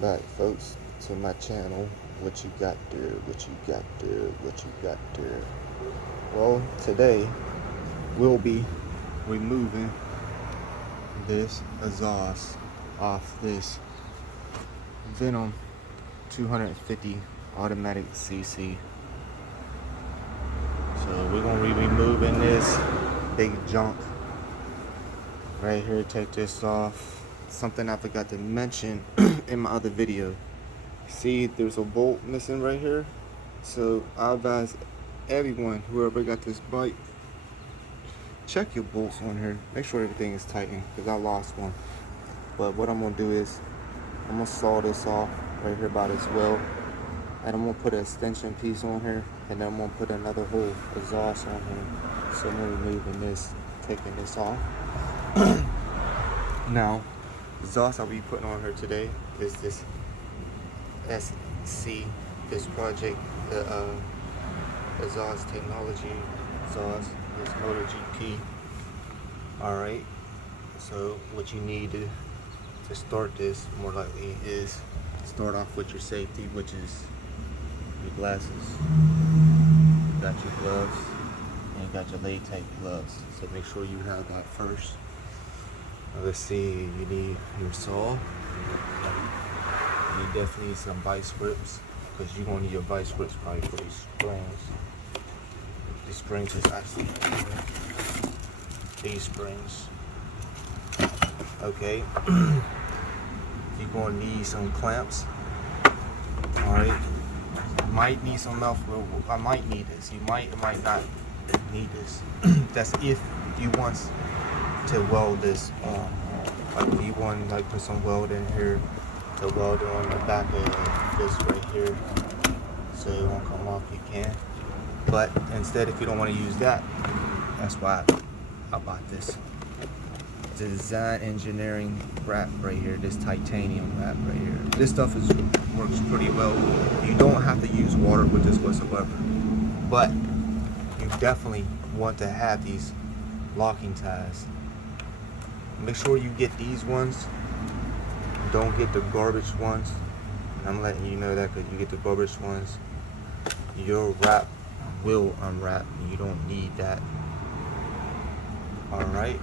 Welcome back, folks, to my channel. What you got there? What you got there? What you got there? Well, today we'll be removing this exhaust off this Venom 250 automatic CC. So we're gonna be removing this big junk right here. Take this off. Something I forgot to mention in my other video. See, there's a bolt missing right here. So I advise everyone, whoever got this bike, check your bolts on here. Make sure everything is tightened, because I lost one. But what I'm gonna do is I'm gonna saw this off right here by this well, and I'm gonna put an extension piece on here, and then I'm gonna put another whole exhaust on here. So I'm removing this, taking this off. Now, the exhaust I'll be putting on her today is this SC, this project, the exhaust technology exhaust, this Motor GP. Alright, so what you need to start this more likely is start off with your safety, which is your glasses. You got your gloves, and you got your latex gloves. So make sure you have that first. Let's see, you need your saw. You definitely need some vice grips, because you're going to need your vice grips probably for these springs. These springs is actually these springs. Okay. You're going to need some clamps. Alright. You might need some mouth. I might need this. You might or might not need this. That's if you want to weld this on. Like if you want to like put some weld in here to weld it on the back of this right here so it won't come off, you can. But instead, if you don't want to use that, that's why I bought this design engineering wrap right here, this titanium wrap right here. This stuff works pretty well. You don't have to use water with this whatsoever, but you definitely want to have these locking ties. Make sure you get these ones. Don't get the garbage ones. I'm letting you know that, because you get the garbage ones, your wrap will unwrap, and you don't need that. Alright,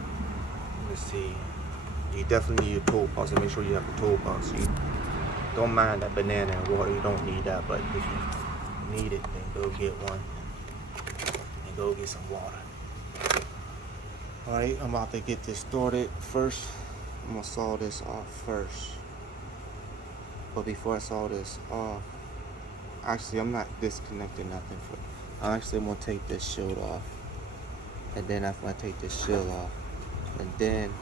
let's see. You definitely need a toolbox, so make sure you have a toolbox. You don't mind that banana and water, you don't need that, but if you need it, then go get one and go get some water. Alright, I'm about to get this started. First, I'm gonna saw this off first. But before I saw this off, actually I'm not disconnecting nothing. I'm gonna take this shield off. And then after I take this shield off, and then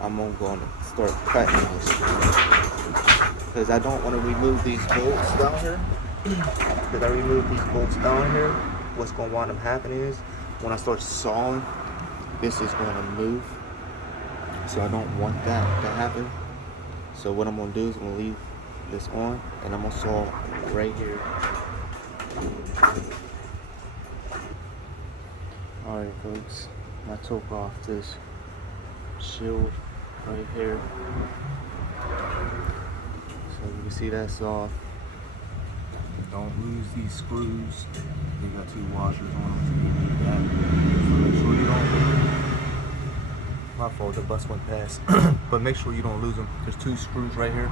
I'm gonna start cutting this. Because I don't want to remove these bolts down here. Because I remove these bolts down here, what's gonna wind up happening is when I start sawing, this is going to move, so I don't want that to happen. So what I'm going to do is I'm going to leave this on, and I'm going to saw right here. Alright folks, I took off this shield right here, so you can see that's off. Don't lose these screws. They got 2 washers on them, so you need that. So make sure you don't. My fault, the bus went past. But make sure you don't lose them. There's 2 screws right here.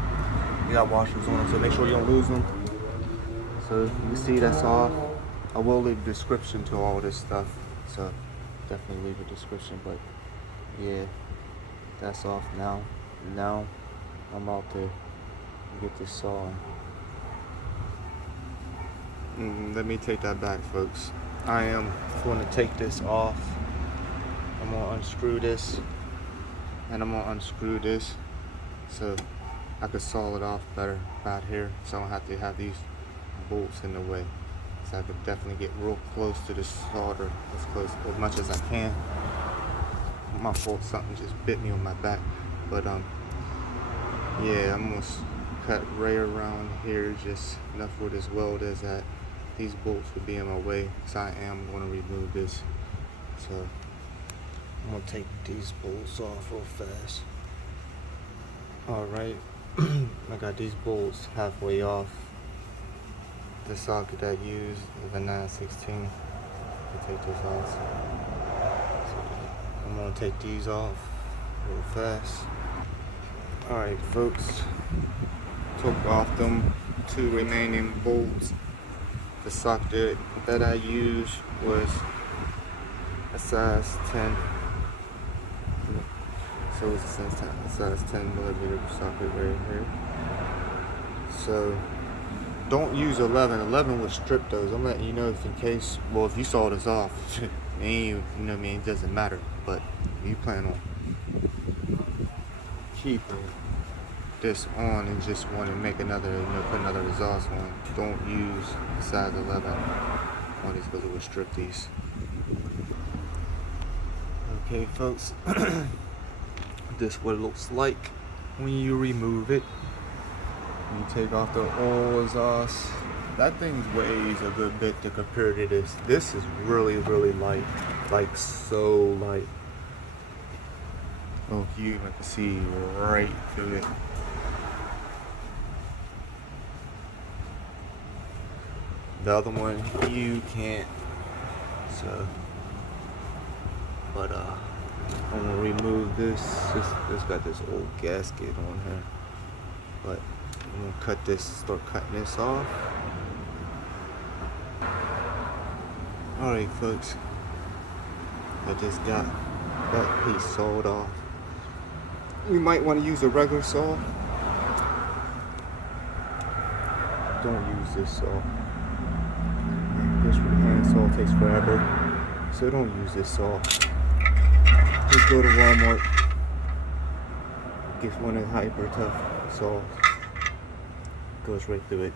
You got washers on them, so make sure you don't lose them. So you can see that's off. I will leave a description to all this stuff, so definitely leave a description. But yeah, that's off now. Now I'm about to get this saw. Let me take that back, folks. I am going to take this off. I'm going to unscrew this, and I'm going to unscrew this so I could saw it off better right here, so I don't have to have these bolts in the way. So I could definitely get real close to the solder, as close as much as I can. My fault, something just bit me on my back. But yeah, I'm going to cut right around here, just enough where this weld is at. These bolts will be in my way, so I am going to remove this. So I'm going to take these bolts off real fast. Alright, I got these bolts halfway off the socket I used, the 916 to take this off. So I'm gonna take these off real fast. Alright folks, took off them 2 remaining bolts. The socket that I used was a size 10. So it's a size 10 millimeter socket right here. So don't use 11. 11 would strip those. I'm letting you know if in case, well, if you saw this off, and you know what I mean, it doesn't matter. But if you plan on keeping this on and just want to make another, put another exhaust on, don't use a size 11 on these because it will strip these. Okay, folks. This what it looks like when you remove it. You take off the oil exhaust. That thing weighs a good bit to compare to this. This is really, really light, like so light. Oh, you even can see right through it. The other one you can't. So, but I'm gonna remove this. It's got this old gasket on here, but I'm gonna cut this. Start cutting this off. All right, folks. I just got that piece sawed off. You might want to use a regular saw. Don't use this saw. This hand saw takes forever, so don't use this saw. Just go to Walmart, get one of the hyper tough saws. Goes right through it.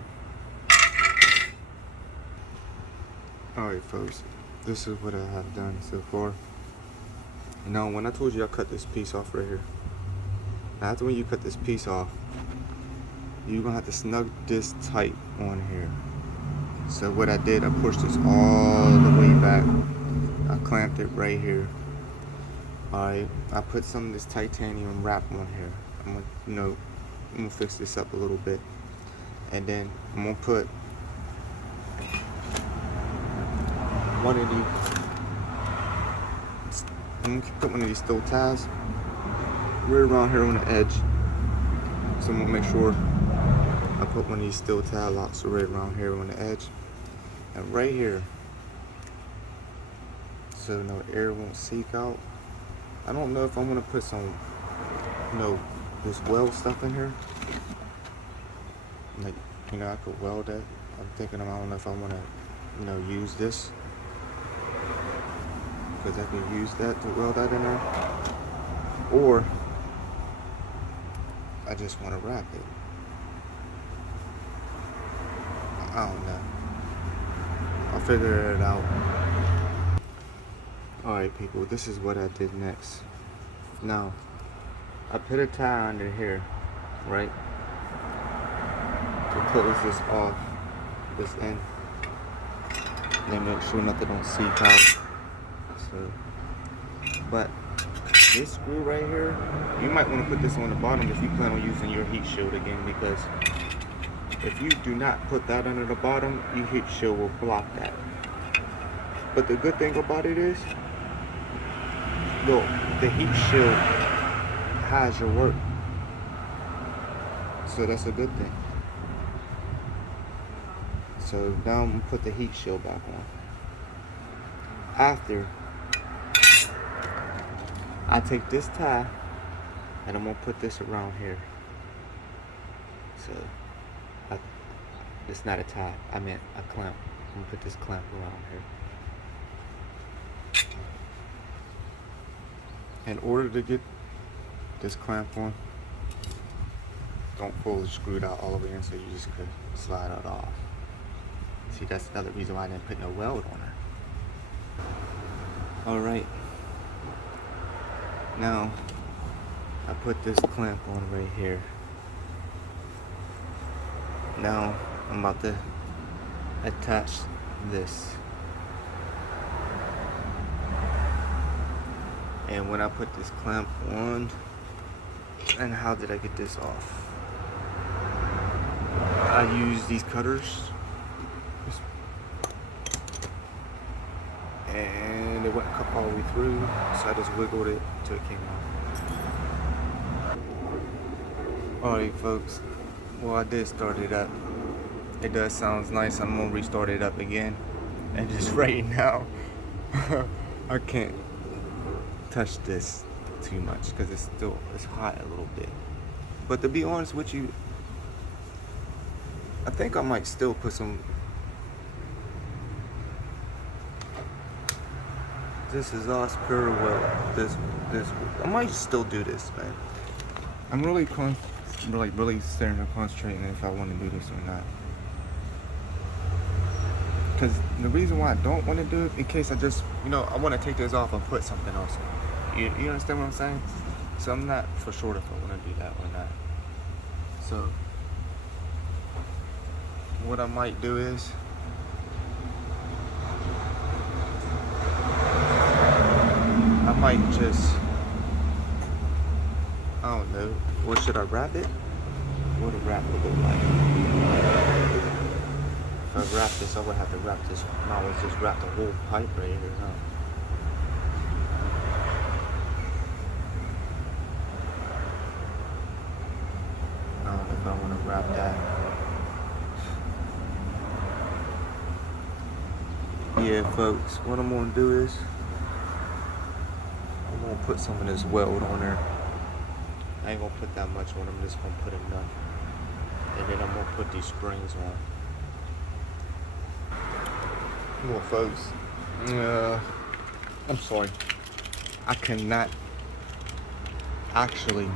Alright folks, this is what I have done so far. Now when I told you I cut this piece off right here, now after when you cut this piece off, you're gonna have to snug this tight on here. So what I did, I pushed this all the way back. I clamped it right here. Alright, I put some of this titanium wrap on here. I'm gonna fix this up a little bit. And then I'm gonna put one of these steel ties right around here on the edge. So I'm gonna make sure I put one of these steel tie locks right around here on the edge. And right here, so no air won't seep out. I don't know if I'm gonna put some, this weld stuff in here. Like, I could weld that. I'm thinking, I don't know if I wanna, use this. Because I can use that to weld that in there. Or, I just wanna wrap it. I don't know. I'll figure it out. Alright people, this is what I did next. Now, I put a tie under here, right? To close this off, this end. Then make sure nothing don't seep out. So, but this screw right here, you might want to put this on the bottom if you plan on using your heat shield again, because if you do not put that under the bottom, your heat shield will block that. But the good thing about it is, look, the heat shield hides your work. So that's a good thing. So now I'm gonna put the heat shield back on. After, I take this tie and I'm gonna put this around here. So, it's not a tie, I meant a clamp. I'm gonna put this clamp around here. In order to get this clamp on, don't pull the screw out all the way in so you just could slide it off. See, that's another reason why I didn't put no weld on her. Alright. Now, I put this clamp on right here. Now, I'm about to attach this. And when I put this clamp on, and how did I get this off? I use these cutters, and it wouldn't cut all the way through, so I just wiggled it till it came off. Alright folks, well I did start it up. It does sound nice. I'm gonna restart it up again, and just right now I can't touch this too much because it's hot a little bit. But to be honest with you, I think I might still put some. This is us pure well. This I might still do this, man. I'm really staring and concentrating if I want to do this or not. Because the reason why I don't want to do it, in case I just, I want to take this off and put something else on. You understand what I'm saying? So I'm not for sure if I want to do that or not. So what I might do is I might just, I don't know, or should I wrap it? What would a wrap look like? If I wrap this, I would have to wrap this. I would just wrap the whole pipe right here, huh? I don't know if I want to wrap that. Yeah, folks, what I'm gonna do is I'm gonna put some of this weld on there. I ain't gonna put that much on. I'm just gonna put enough, and then I'm gonna put these springs on. Well, folks, I'm sorry. I cannot actually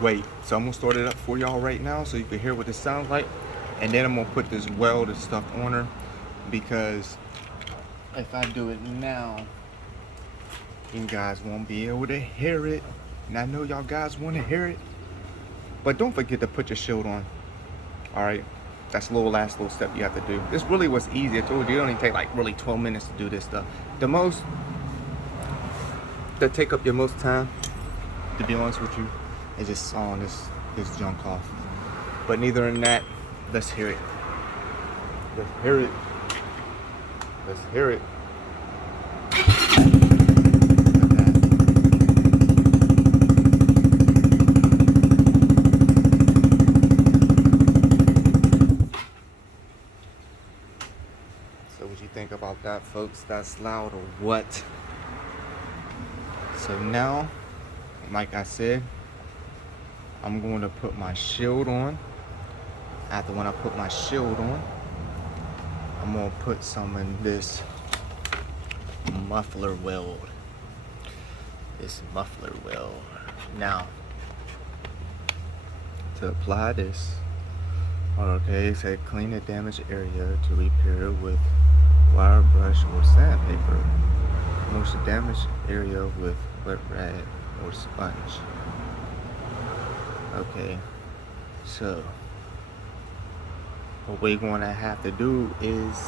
wait. So I'm gonna start it up for y'all right now so you can hear what this sounds like. And then I'm gonna put this welded stuff on her, because if I do it now, you guys won't be able to hear it. And I know y'all guys want to hear it. But don't forget to put your shield on. Alright? That's the last little step you have to do. This really was easy. I told you, it only take like really 12 minutes to do this stuff. The most that take up your most time, to be honest with you, is just sawing this junk off. But neither in that, let's hear it. Let's hear it. Let's hear it. Think about that, folks. That's loud or what? So now, like I said, I'm going to put my shield on. After when I put my shield on, I'm going to put some in this muffler weld. Now, to apply this, okay, it said clean the damaged area to repair it with wire brush or sandpaper. Wash the damaged area with wet rag or sponge. Okay, so what we're going to have to do is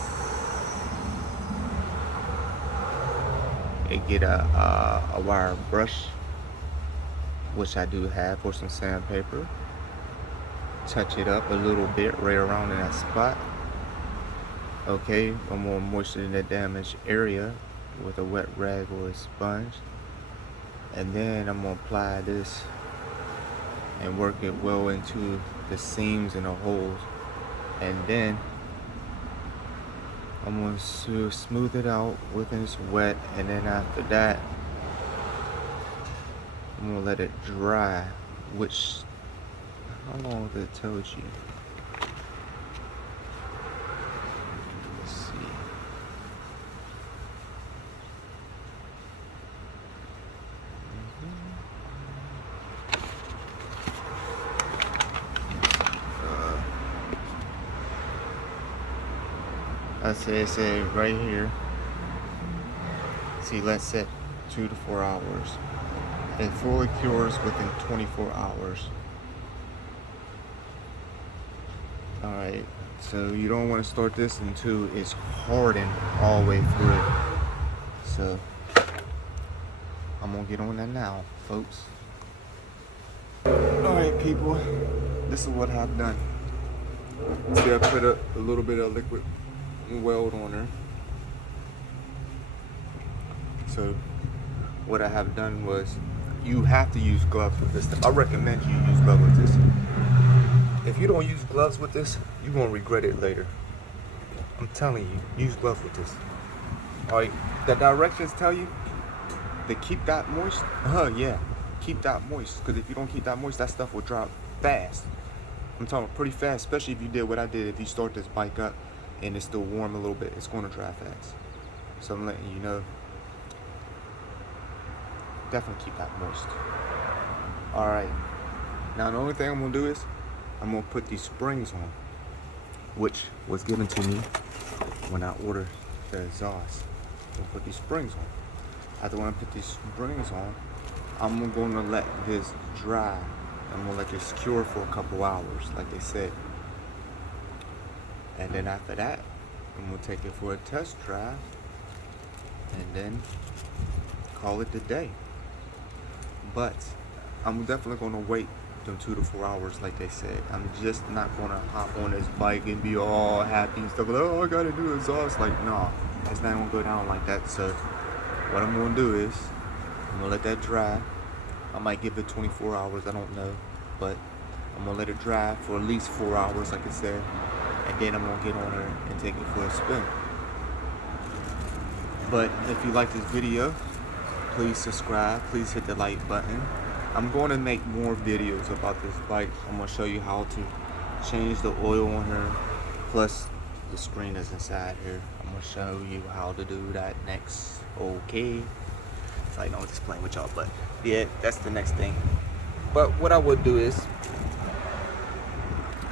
get a wire brush, which I do have, or some sandpaper. Touch it up a little bit right around in that spot. Okay, I'm gonna moisten the damaged area with a wet rag or a sponge, and then I'm gonna apply this and work it well into the seams and the holes, and then I'm gonna smooth it out when it's wet, and then after that I'm gonna let it dry. Which, how long did it tell you? It said right here, see, let's set 2 to 4 hours. It fully cures within 24 hours. Alright, so you don't want to start this until it's hardened all the way through. So I'm gonna get on that now, folks. Alright people, this is what I've done. See, I put a little bit of liquid weld on her. So what I have done was, you have to use gloves with this. I recommend you use gloves with this. If you don't use gloves with this, you're gonna regret it later. I'm telling you, use gloves with this. Alright, the directions tell you to keep that moist. Yeah, keep that moist. Because if you don't keep that moist, that stuff will drop fast. I'm talking pretty fast, especially if you did what I did. If you start this bike up and it's still warm a little bit, it's going to dry fast. So I'm letting you know, definitely keep that moist. Alright, now the only thing I'm going to do is I'm going to put these springs on, which was given to me when I ordered the exhaust. I'm going to put these springs on. After when I put these springs on, I'm going to let this dry. I'm going to let this cure for a couple hours, like they said. And then after that, I'm going to take it for a test drive and then call it a day. But I'm definitely going to wait them 2 to 4 hours, like they said. I'm just not going to hop on this bike and be all happy and stuff like, oh, I got to do exhaust. Like, no, it's not going to go down like that. So what I'm going to do is I'm going to let that dry. I might give it 24 hours, I don't know. But I'm going to let it dry for at least 4 hours, like I said. And then I'm going to get on her and take it for a spin. But if you like this video, please subscribe. Please hit the like button. I'm going to make more videos about this bike. I'm going to show you how to change the oil on her. Plus, the screen is inside here. I'm going to show you how to do that next. Okay. It's like, no, I'm just playing with y'all. But yeah, that's the next thing. But what I would do is,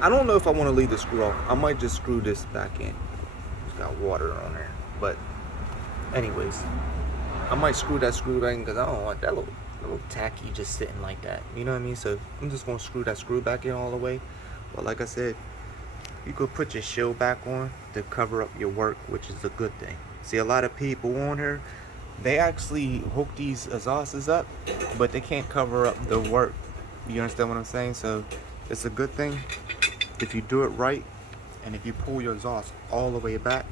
I don't know if I want to leave the screw off. I might just screw this back in. It's got water on there. But anyways, I might screw that screw back in because I don't want that little tacky just sitting like that. You know what I mean? So I'm just going to screw that screw back in all the way. But like I said, you could put your shield back on to cover up your work, which is a good thing. See, a lot of people on here, they actually hook these exhausts up, but they can't cover up the work. You understand what I'm saying? So it's a good thing if you do it right, and if you pull your exhaust all the way back.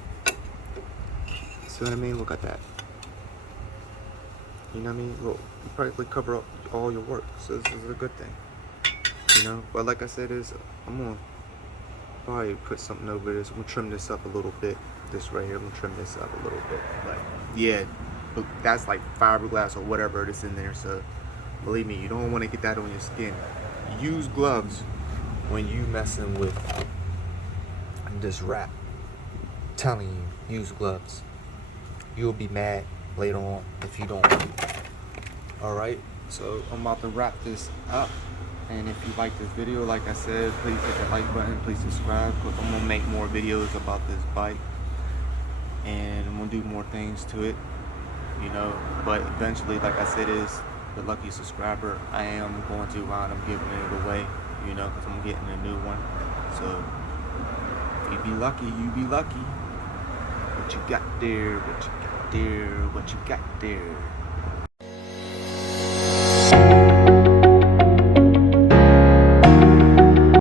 See what I mean? Look at that. You know what I mean? Look, you practically cover up all your work. So this is a good thing. You know? But like I said, I'm gonna probably put something over this. I'm gonna trim this up a little bit. This right here, I'm gonna trim this up a little bit. But yeah, that's like fiberglass or whatever it is in there. So believe me, you don't want to get that on your skin. Use gloves when you messing with this wrap. I'm telling you, use gloves. You'll be mad later on if you don't. Alright, so I'm about to wrap this up. And if you like this video, like I said, please hit the like button, please subscribe, because I'm going to make more videos about this bike. And I'm going to do more things to it, you know. But eventually, like I said, is the lucky subscriber, I am going to wind up giving it away, you know, because I'm getting a new one. So if you be lucky, you be lucky. What you got there, what you got there, what you got there.